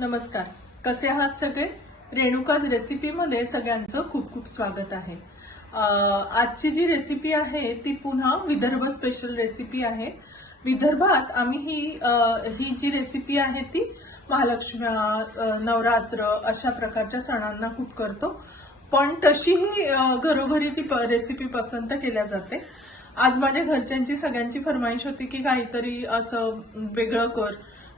नमस्कार, कसे आहात सगळे? रेणुकाज रेसिपीमध्ये सगळ्यांचं खूप खूप स्वागत आहे. आजची जी रेसिपी आहे ती पुन्हा विदर्भ स्पेशल रेसिपी आहे. विदर्भात आम्ही ही जी रेसिपी आहे ती महालक्ष्म्या, नवरात्र अशा प्रकारच्या सणांना खूप करतो, पण तशीही घरोघरी ती रेसिपी पसंत केल्या जाते. आज माझ्या घरच्यांची सगळ्यांची फरमाईश होती की काहीतरी असं वेगळं कर.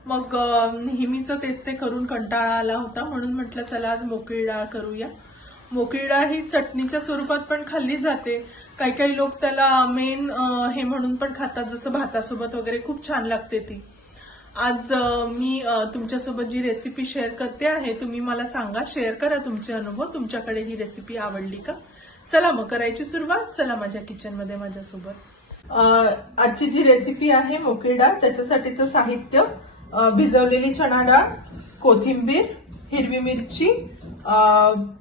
मग नेहमीच तेच ते करून कंटाळा आला होता, म्हणून म्हटलं चला आज मोकळी डाळ करूया. मोकळी डाळ ही चटणीच्या स्वरूपात पण खाल्ली जाते. काही काही लोक त्याला मेन हे म्हणून पण खातात, जसं भातासोबत वगैरे खूप छान लागते ती. आज मी तुमच्यासोबत जी रेसिपी शेअर करते आहे, तुम्ही मला सांगा, शेअर करा तुमचे अनुभव. तुमच्याकडे ही रेसिपी आवडली का? चला मग करायची सुरुवात. चला माझ्या किचन मध्ये माझ्यासोबत. आजची जी रेसिपी आहे मोकळी डाळ, त्याच्यासाठीचं साहित्य: भिजवलेली चणा डाळ, कोथिंबीर, हिरवी मिरची,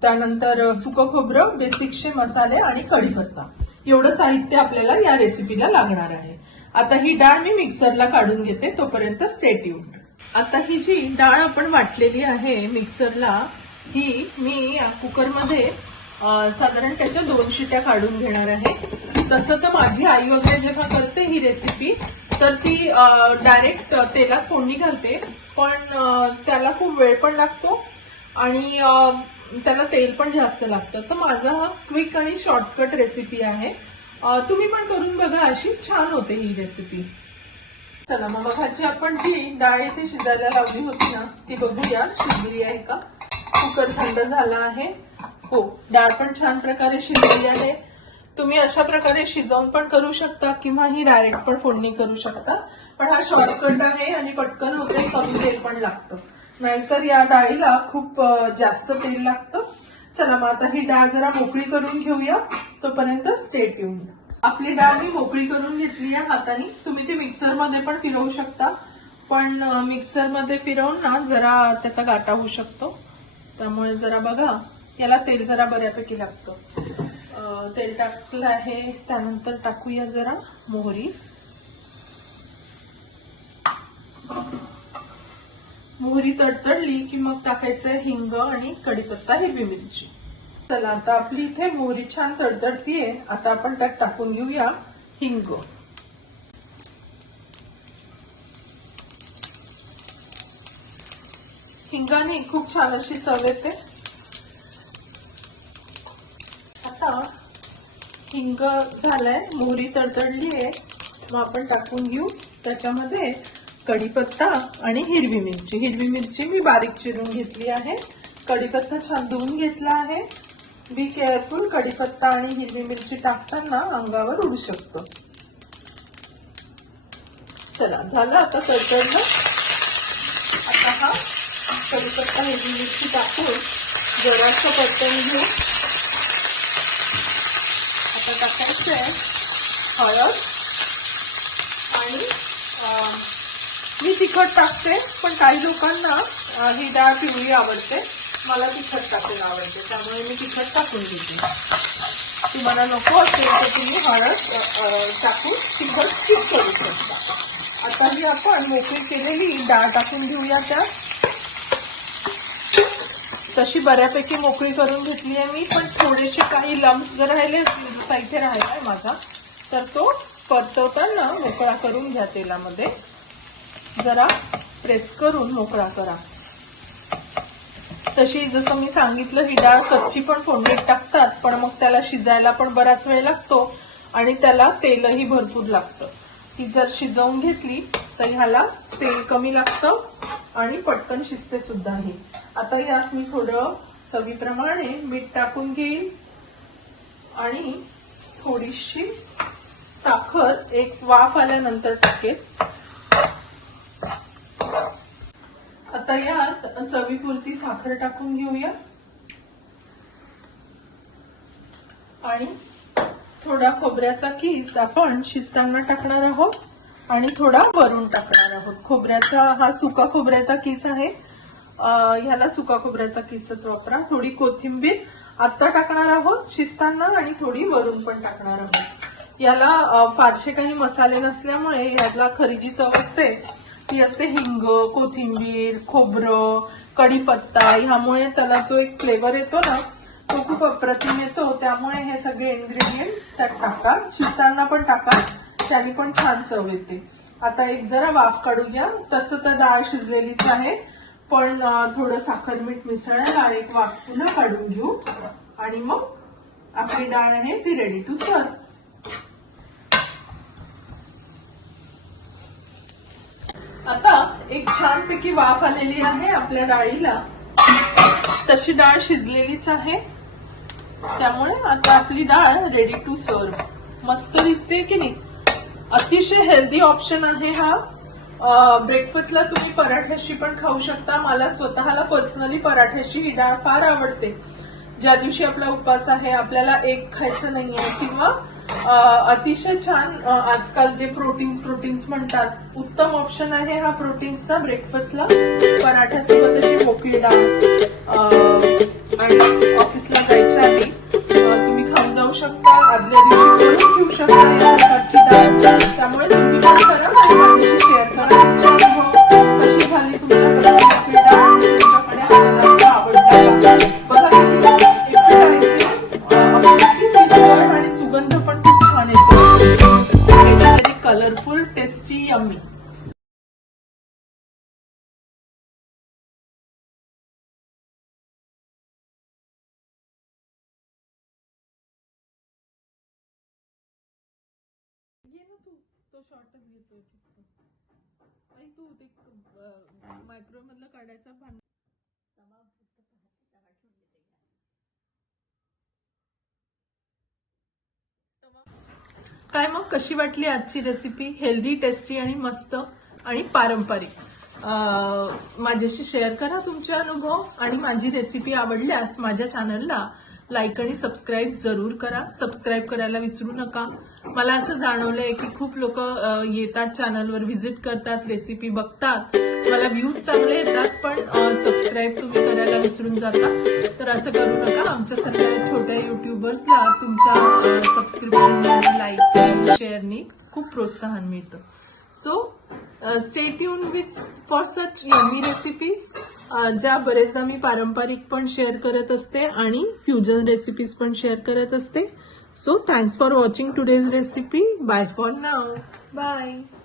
त्यानंतर सुकं खोबरं, बेसिकचे मसाले आणि कढीपत्ता. एवढं साहित्य आपल्याला या रेसिपीला लागणार आहे. आता ही डाळ मी मिक्सरला काढून घेते, तोपर्यंत स्टे ट्यून्ड. आता ही जी डाळ आपण वाटलेली आहे मिक्सरला, ही मी कुकरमध्ये साधारण त्याच्या 2 शिट्या काढून घेणार आहे. तसं तर माझी आई वगैरे जेव्हा करते ही रेसिपी, तर ती डायरेक्ट तेलात फोडणी घालते, पण त्याला खूप वेळ पण लागतो आणि त्याला तेल पण जास्त लागतं. तर माझा हा क्विक आणि शॉर्टकट रेसिपी आहे. तुम्ही पण करून बघा, अशी छान होते ही रेसिपी. चला मग बघायची आपण जी डाळ इथे शिजायला लावली होती ना, ती बघूया शिजली आहे का. कुकर थंड झाला आहे. हो, डाळ पण छान प्रकारे शिजली आहे. तुम्ही अशा प्रकारे शिजवून पण करू शकता किंवा ही डायरेक्ट पण फोडणी करू शकता, पण हा शॉर्टकट आहे आणि पटकन होते, कमी तेल पण लागतं. नाहीतर या डाळीला खूप जास्त तेल लागतं. चला मग आता ही डाळ जरा मोकळी करून घेऊया, तोपर्यंत स्टे ट्यून्ड. आपली डाळ मी मोकळी करून घेतली आहे हाताने. तुम्ही ती मिक्सर मध्ये पण फिरवू शकता, पण मिक्सर मध्ये फिरवून ना जरा त्याचा गाठा होऊ शकतो. त्यामुळे जरा बघा, याला तेल जरा बऱ्यापैकी लागतं. तेल टाकलं आहे, त्यानंतर टाकूया जरा मोहरी. मोहरी तडतडली की मग टाकायचंय हिंग आणि कढीपत्ता, हिरवी मिरची. चला आता आपली इथे मोहरी छान तडतडतीये. आता आपण त्यात टाकून घेऊया हिंग. हिंगाने खूप छान अशी चव येते. आता हिंग झालाय, मोहरी तडतडली आहे, मग आपण टाकून घेऊ त्याच्यामध्ये कढीपत्ता आणि हिरवी मिरची. हिरवी मिरची मी बारीक चिरून घेतली आहे. कढीपत्ता छान धुवून घेतला आहे. बी केअरफुल, कढीपत्ता आणि हिरवी मिरची टाकताना अंगावर उडू शकतो. चला झालं आता तडतडलं. आता हा कढीपत्ता हिरवी मिरची टाकून जरासं परतून घेऊ. आता टाकायचंय हळद आणि मी तिखट टाकते, पण काही लोकांना ही डाळ पिवळी आवडते, मला तिखट टाकायला आवडते, त्यामुळे मी तिखट टाकून घेते. तुम्हाला नको असेल तर तुम्ही हळद टाकून तिखट स्किप करू शकता. आता ही आपण मोकळी केलेली डाळ टाकून घेऊया त्यात. तशी बऱ्यापैकी मोकळी करून घेतली आहे मी, पण थोडेसे काही लम्स जर राहिले असतील, जसा इथे राहिलाय माझा, तर तो परतवताना मोकळा करून घ्या. तेलामध्ये जरा प्रेस करून मोकळा करा. तशी जसं मी सांगितलं, ही डाळ कच्ची पण फोडणीत टाकतात, पण मग त्याला शिजायला पण बराच वेळ लागतो आणि त्याला तेलही भरपूर लागतं. ती जर शिजवून घेतली तर ह्याला तेल कमी लागतं आणि पटकन शिजते सुद्धा ही. आता यात मी थोडं चवीप्रमाणे मीठ टाकून घेईन आणि थोडीशी साखर एक वाफ आल्यानंतर टाकेल. आता यात चवीपुरती साखर टाकून घेऊया आणि थोडा खोबऱ्याचा किस आपण शिजताना टाकणार आहोत आणि थोडा वरून टाकणार आहोत. खोबऱ्याचा हा सुका खोबऱ्याचा किस आहे, ह्याला सुका खोबऱ्याचा किसच वापरा. थोडी कोथिंबीर आता टाकणार आहोत शिजताना आणि थोडी वरून पण टाकणार आहोत. याला फारसे काही मसाले नसल्यामुळे याला खरी जी चव असते ती असते हिंग, कोथिंबीर, खोबरं, कढीपत्ता. ह्यामुळे त्याला जो एक फ्लेवर येतो ना तो खूप अप्रतिम येतो. त्यामुळे हे सगळे इन्ग्रेडियंट्स त्यात टाका, शिजताना पण टाका, त्याने पण छान चव येते. आता एक जरा वाफ काढूया. तसं तर डाळ शिजलेलीच आहे, पण थोडं साखर मीठ मिसळायला एक वाफ पुन्हा काढून घेऊ आणि मग आपली डाळ आहे ती रेडी टू सर्व. आता एक छानपैकी वाफ आलेली आहे आपल्या डाळीला. तशी डाळ शिजलेलीच आहे, त्यामुळे आता आपली डाळ रेडी टू सर्व. मस्त दिसते की नाही? अतिशय हेल्दी ऑप्शन आहे हा. ब्रेकफास्टला तुम्ही पराठ्याशी पण खाऊ शकता. मला स्वतःला पर्सनली पराठ्याशी ही डाळ फार आवडते. ज्या दिवशी आपला उपवास आहे, आपल्याला एग खायचं नाहीये, किंवा अतिशय छान आजकाल जे प्रोटीन्स म्हणतात, उत्तम ऑप्शन आहे हा प्रोटीन्सचा ब्रेकफास्टला. पराठ्यासोबत अशी मोकळी डाळ आणि ऑफिसला जायच्या आधी तुम्ही खाऊन जाऊ शकता. आदल्या दिवशी करून घेऊ शकता या प्रकारची डाळ. त्यामुळे तुम्ही पण करा आणि माझ्याशी शेअर करा तुमचा अनुभव. कशी झाली तुमच्याकडे मोकळी डाळ? तुमच्याकडे पदार्थ आवडला का? बघा आणि सुगंध पण खूप छान येतो. Colourful, tasty, yummy. ये ना तू, तो शॉर्टच घेतोय फक्त. आई तू ते मायक्रोवेव्ह मधलं काढायचा भांड. काय मग कशी वाटली आजची रेसिपी? हेल्दी, टेस्टी आणि मस्त आणि पारंपरिक. माझ्याशी शेअर करा तुमचे अनुभव. आणि माझी रेसिपी आवडल्यास माझ्या चॅनलला लाईक आणि सबस्क्राईब जरूर करा. सबस्क्राईब करायला विसरू नका. मला असं जाणवलंय की खूप लोक येतात चॅनलवर, व्हिजिट करतात, रेसिपी बघतात, मला व्ह्यूज चांगले येतात, पण सबस्क्राईब तुम्ही करायला विसरून जाता. तर असं करू नका. आमच्या सगळ्या छोट्या युट्यूबर्सला तुमच्या सबस्क्रिप्शन, लाईक, शेअरनी खूप प्रोत्साहन मिळतं. So stay tune with for such yummy recipes, ज्या बरेचदा मी पारंपरिक पण शेअर करत असते आणि फ्युजन रेसिपीज पण शेअर करत असते. So thanks for watching today's recipe. Bye for now. Bye.